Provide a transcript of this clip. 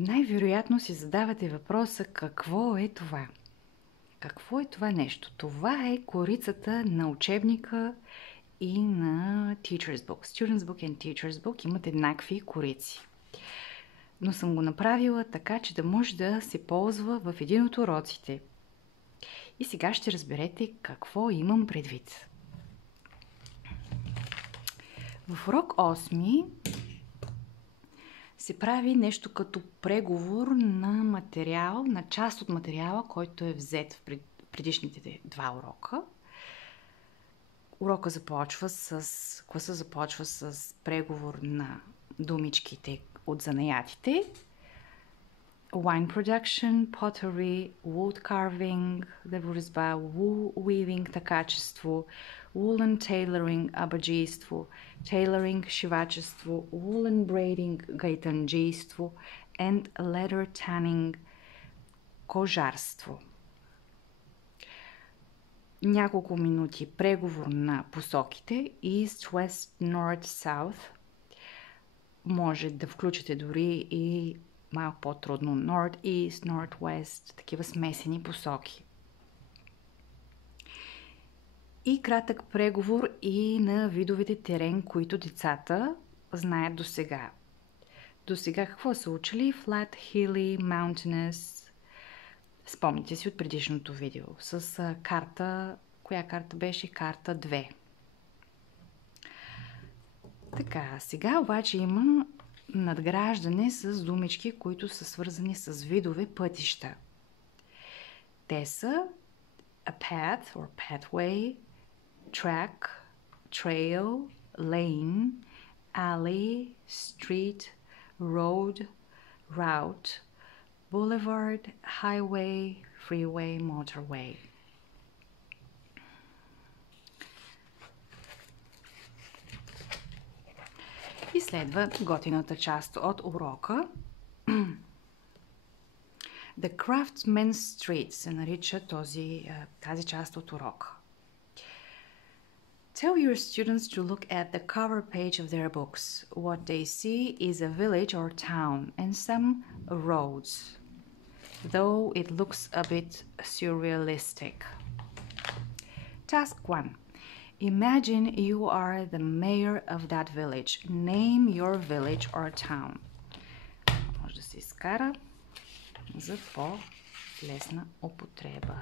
Най-вероятно си задавате въпроса какво е това? Какво е това нещо? Това е корицата на учебника и на Teacher's Book. Student's Book and Teacher's Book имат еднакви корици. Но съм го направила така, че да може да се ползва в един от уроците. И сега ще разберете какво имам предвид. В урок 8 се прави нещо като преговор на материал, на част от материала, който е взет в предишните два урока. Класа започва с преговор на думичките от занаятите. Wine production, pottery, wood carving, дърворезба, wool weaving, ткачество, woolen tailoring, абаджийство, tailoring, шивачество, woolen braiding, гайтанджийство, and leather tanning, кожарство. Няколко минути преговор на посоките East, West, North, South. Може да включите дори и малко по-трудно North, East, North, West, такива смесени посоки. И кратък преговор и на видовете терен, които децата знаят до сега. До сега какво са учили? Flat, hilly, mountainous. Спомните си от предишното видео с карта. Коя карта беше? Карта 2. Така, сега обаче има надграждане с думички, които са свързани с видове пътища. Те са a path or pathway, track, trail, lane, alley, street, road, route, boulevard, highway, freeway, motorway. И следва готината част от урока. The Craftsman's Street се нарича тази част от урока. Tell your students to look at the cover page of their books. What they see is a village or town and some roads, though it looks a bit surrealistic. Task 1. Imagine you are the mayor of that village. Name your village or town. Може да се изкара за по-лесна употреба.